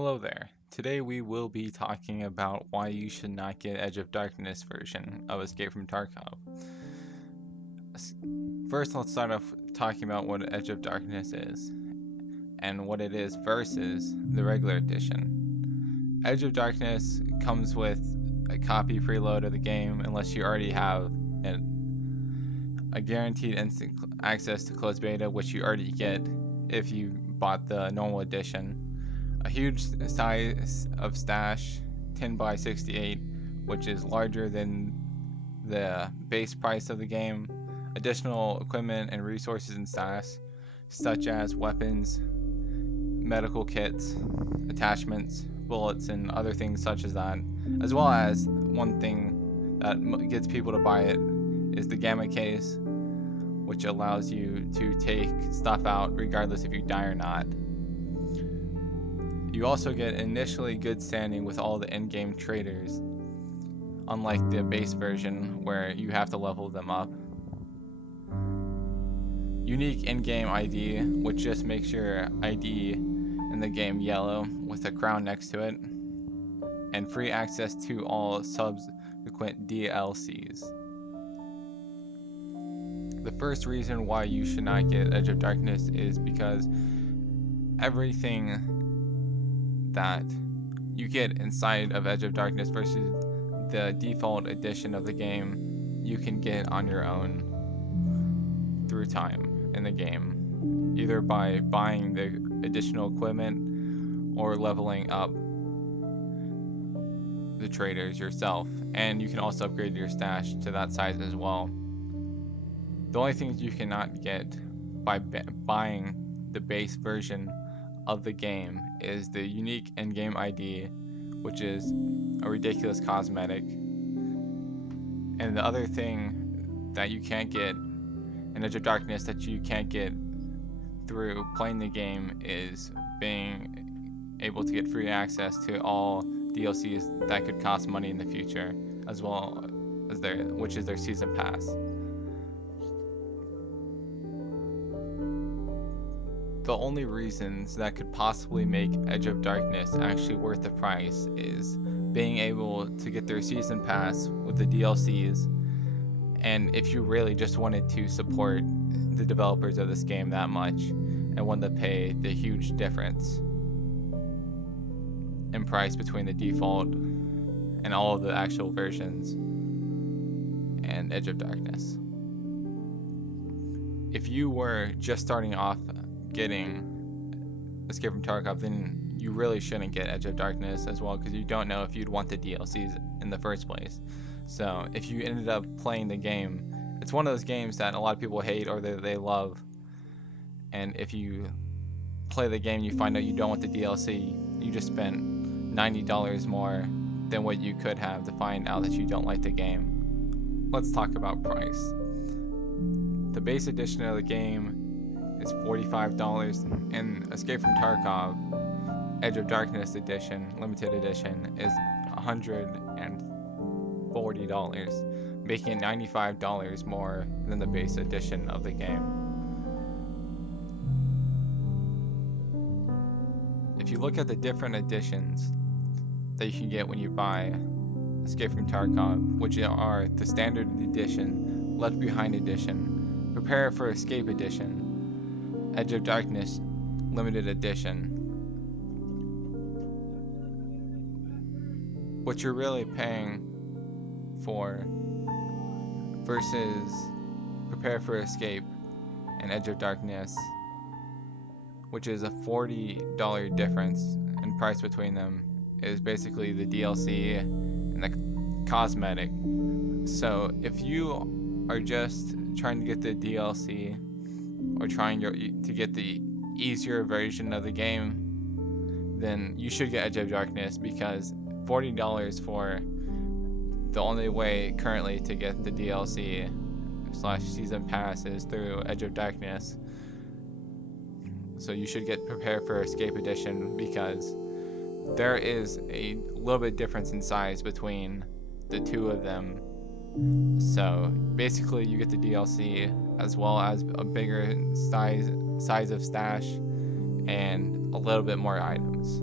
Hello there. Today we will be talking about why you should not get Edge of Darkness version of Escape from Tarkov. First, let's start off talking about what Edge of Darkness is and what it is versus the regular edition. Edge of Darkness comes with a copy preload of the game unless you already have a guaranteed instant access to closed beta, which you already get if you bought the normal edition. A huge size of stash, 10 by 68, which is larger than the base price of the game. Additional equipment and resources in stash, such as weapons, medical kits, attachments, bullets, and other things such as that. As well as one thing that gets people to buy it is the gamma case, which allows you to take stuff out regardless if you die or not. You also get initially good standing with all the in-game traders, unlike the base version where you have to level them up. Unique in-game ID, which just makes your ID in the game yellow with a crown next to it, and free access to all subsequent DLCs. The first reason why you should not get Edge of Darkness is because everything that you get inside of Edge of Darkness versus the default edition of the game, you can get on your own through time in the game, either by buying the additional equipment or leveling up the traders yourself, and you can also upgrade your stash to that size as well. The only things you cannot get by buying the base version of the game is the unique in-game ID, which is a ridiculous cosmetic. And the other thing that you can't get in Edge of Darkness that you can't get through playing the game is being able to get free access to all DLCs that could cost money in the future, as well as which is their season pass. The only reasons that could possibly make Edge of Darkness actually worth the price is being able to get their season pass with the DLCs, and if you really just wanted to support the developers of this game that much and wanted to pay the huge difference in price between the default and all of the actual versions and Edge of Darkness. If you were just starting off getting Escape from Tarkov, then you really shouldn't get Edge of Darkness as well, because you don't know if you'd want the DLCs in the first place. So if you ended up playing the game, it's one of those games that a lot of people hate or they love, and if you play the game you find out you don't want the DLC, you just spent $90 more than what you could have to find out that you don't like the game. Let's talk about price. The base edition of the game is $45, and Escape from Tarkov Edge of Darkness edition, limited edition, is $140, making it $95 more than the base edition of the game. If you look at the different editions that you can get when you buy Escape from Tarkov, which are the Standard Edition, Left Behind Edition, Prepare for Escape Edition, Edge of Darkness Limited Edition, what you're really paying for versus Prepare for Escape and Edge of Darkness, which is a $40 difference in price between them, is basically the DLC and the cosmetic. So if you are just trying to get the DLC or trying to get the easier version of the game, then you should get Edge of Darkness, because $40 for the only way currently to get the DLC / season pass is through Edge of Darkness. So you should get Prepare for Escape Edition, because there is a little bit difference in size between the two of them. So basically you get the DLC as well as a bigger size of stash and a little bit more items.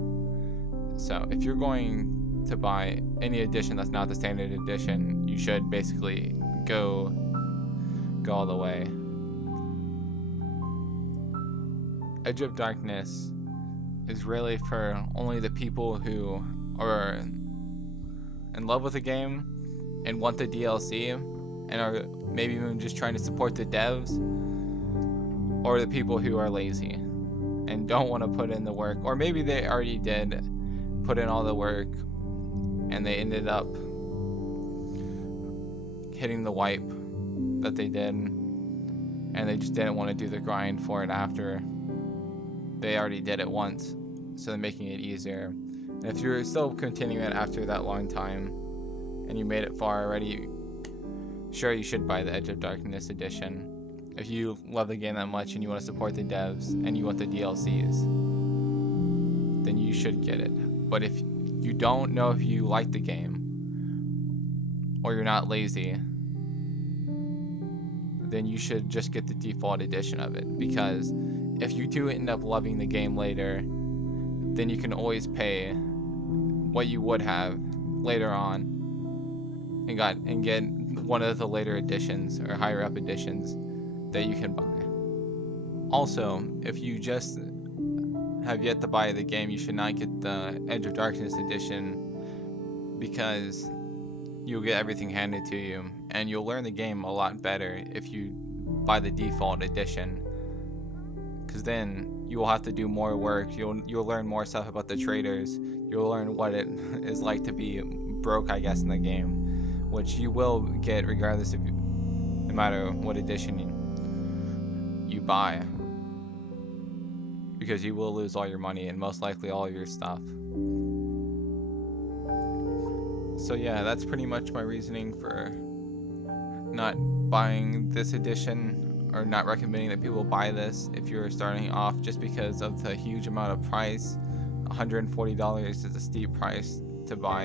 So if you're going to buy any edition that's not the standard edition, you should basically go all the way. Edge of Darkness is really for only the people who are in love with the game and want the DLC and are maybe even just trying to support the devs, or the people who are lazy and don't want to put in the work, or maybe they already did put in all the work and they ended up hitting the wipe that they did and they just didn't want to do the grind for it after they already did it once, so they're making it easier. And if you're still continuing it after that long time and you made it far already, sure, you should buy the Edge of Darkness edition. If you love the game that much and you want to support the devs and you want the DLCs, then you should get it. But if you don't know if you like the game, or you're not lazy, then you should just get the default edition of it. Because if you do end up loving the game later, then you can always pay what you would have later on and get one of the later editions or higher up editions that you can buy. Also, if you just have yet to buy the game, you should not get the Edge of Darkness edition, because you'll get everything handed to you and you'll learn the game a lot better if you buy the default edition, because then you will have to do more work. You'll learn more stuff about the traders. You'll learn what it is like to be broke, I guess, in the game, which you will get regardless of, no matter what edition you buy, because you will lose all your money and most likely all of your stuff. So yeah, that's pretty much my reasoning for not buying this edition, or not recommending that people buy this if you're starting off, just because of the huge amount of price. $140 is a steep price to buy